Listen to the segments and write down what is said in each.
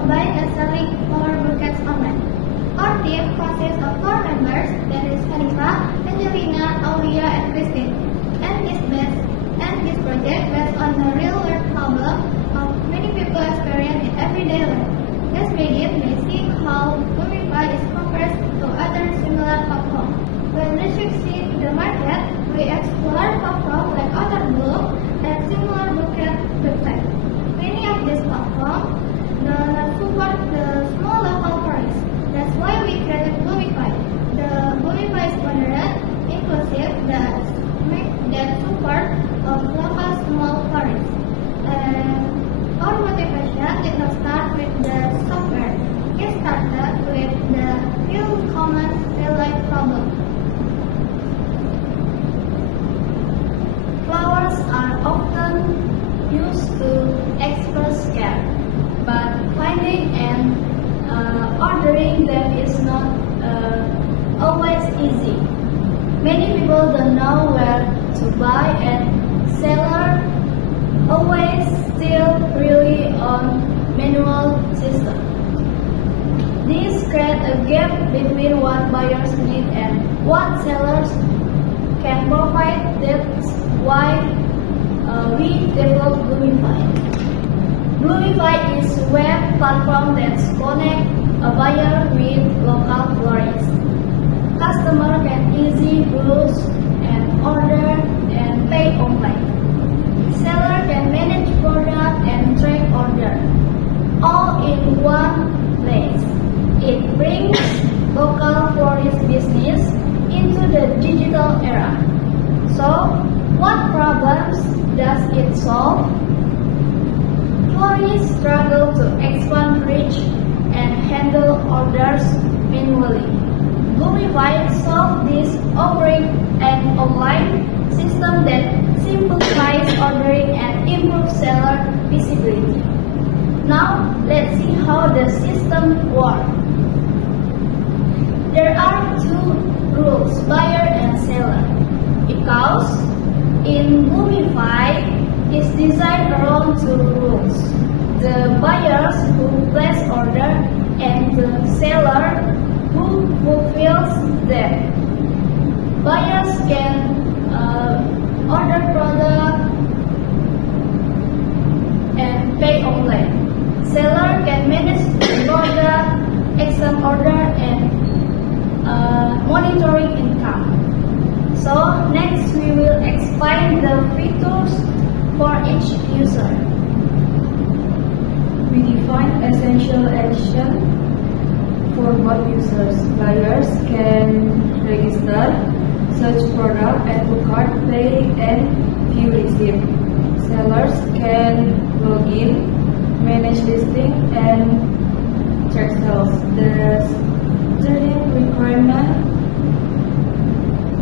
of buying and selling flower bouquets online. Our team consists of 4 members, that is Hanifa, Angelina, Aulia, and Christine. And this project based on the real-world problem of many people experience in everyday life. Let's begin by seeing how Lumify is compared to other similar platforms. When researching the market, we explore platforms like Otterbloom and similar bouquet websites. Many of these platforms do not support the small local price. That's why we created Lumify. The Lumify is moderate, inclusive, that support of local small price. Our motivation did not start with the software. It started with the real common real-life problem. Flowers are often used to express care, but finding and ordering them is not always easy. Many people don't know where to buy, and sellers always still rely on manual system. This creates a gap between what buyers need and what sellers can provide. That's why we developed Lumify. Lumify is a web platform that connects a buyer with local florists. Customer can easily browse and order and pay online. Seller can manage product and track order, all in one place. It brings local florist business into the digital era. So, what problems does it solve? Florists struggle to expand reach and handle orders manually. Lumify solves this, offering an online system that simplifies ordering and improves seller visibility. Now, let's see how the system works. There are two rules, buyer and seller, because in Lumify is designed around two rules: the buyers who place order and the seller who fulfills them. Buyers can order product and pay online. Seller can manage the product, accept order, and monitoring income. So next we will explain the features for each user. We define essential action for both users. Buyers can register, search product, add to cart, pay, and view receipt. Sellers can log in, manage listing, and track sales. The steering requirement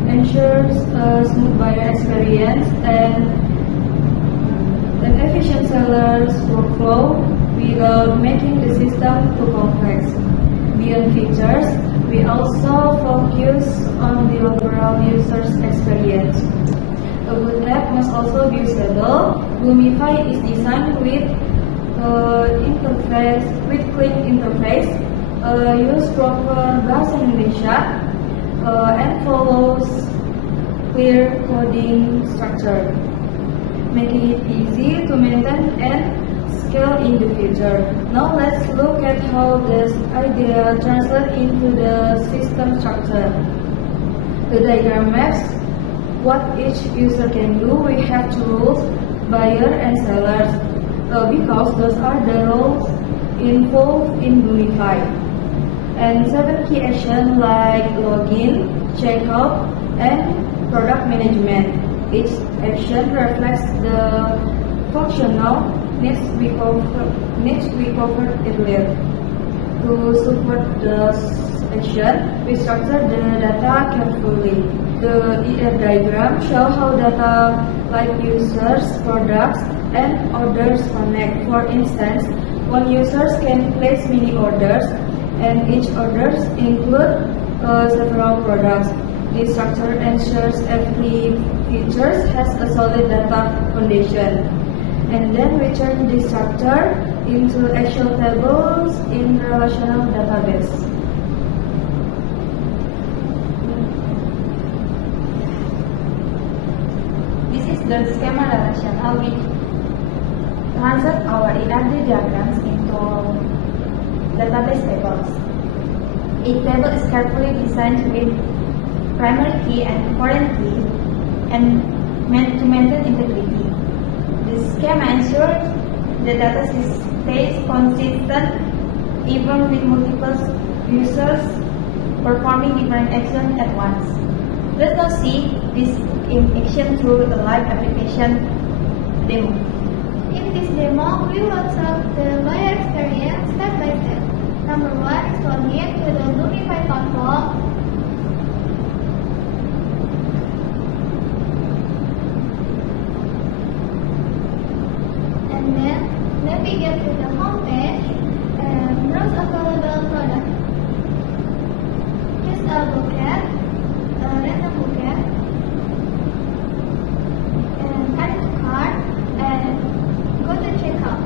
ensures a smooth buyer experience and an efficient seller's workflow without making the system too complex. Beyond features, we also focus on the overall user's experience. A good app must also be usable. Lumify is designed with clean interface, use proper bahasa Indonesia, and follows clear coding structure, making it easy to maintain and scale in the future. Now let's look at how this idea translates into the system structure. The diagram maps what each user can do. We have two roles, buyer and sellers, because those are the roles involved in Lumify. And 7 key actions like login, checkout, and product management. Each action reflects the functional needs we covered earlier. To support the action, we structure the data carefully. The ER diagram shows how data like users, products, and orders connect. For instance, one user can place many orders, and each orders include several products. This structure ensures every feature has a solid data foundation. And then we turn this structure into Excel tables relational database. This is the schema relational which translates our ERD diagrams into database tables. Each table is carefully designed with primary key and foreign key and meant to maintain integrity. This schema ensures the data stays consistent even with multiple users performing different actions at once. Let's now see this in action through a live application demo. In this demo, we will talk the buyer experience step by step. Number 1 is login to the Lumify platform. And then navigate to the home page and browse available products. Choose a bouquet, a random bouquet, and add to cart and go to checkout.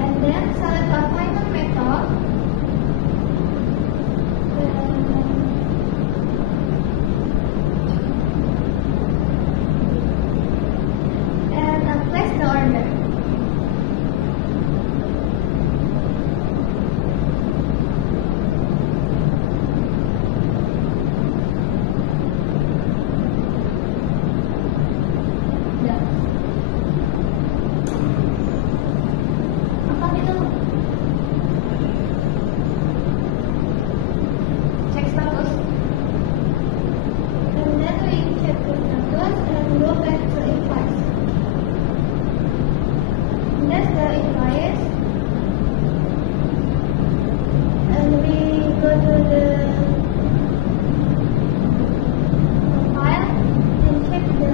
And then select a payment method. And place the order. Ya. Apa itu? Cek status. And then we check the status and go back to invoice. That's the invoice. And we go to the file and check the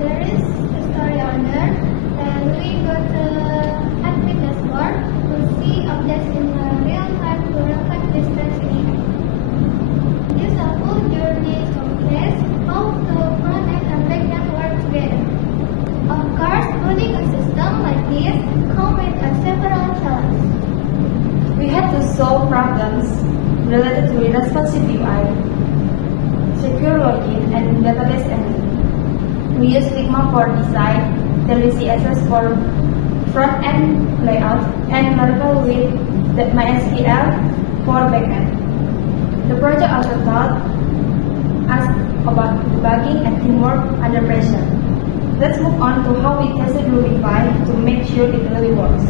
there is a story order, and we go to admin dashboard to see updates in real time to reflect this transmission. Use a full journey showcase how to front end and back end work together. Of course, building a system like this comes with several challenges. We had to solve problems related to responsive UI, secure login, and database handling. We use Figma for design, Delphi CSS for front-end layout, and Laravel with the MySQL for backend. The project also taught us about debugging and teamwork under pressure. Let's move on to how we tested Lumify to make sure it really works.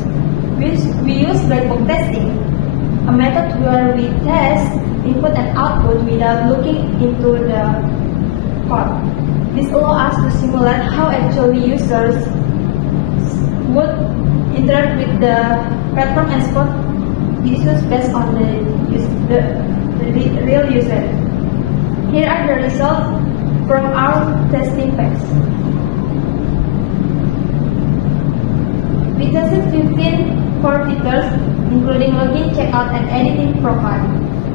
We use black box testing, a method where we test input and output without looking into the code. This allows us to simulate how actually users would interact with the platform and spot issues based on the real user. Here are the results from our testing phase. We tested 15 core features, including login, checkout, and editing profile.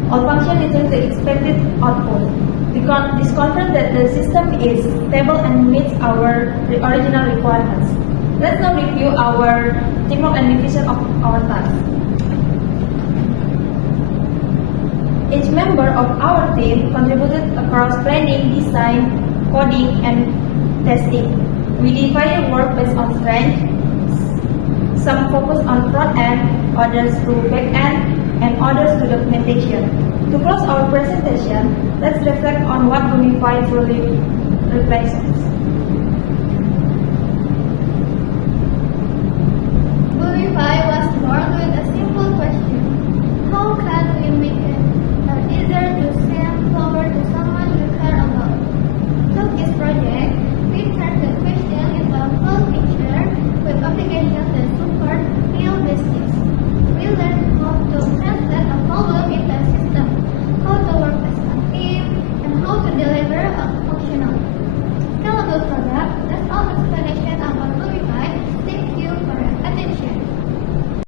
All functions return the expected output. This confirms that the system is stable and meets our original requirements. Let's now review our teamwork and division of our tasks. Each member of our team contributed across planning, design, coding, and testing. We divided work based on strength. Some focus on front end, others to back end, and others to documentation. To close our presentation, let's reflect on what Lumify truly represents.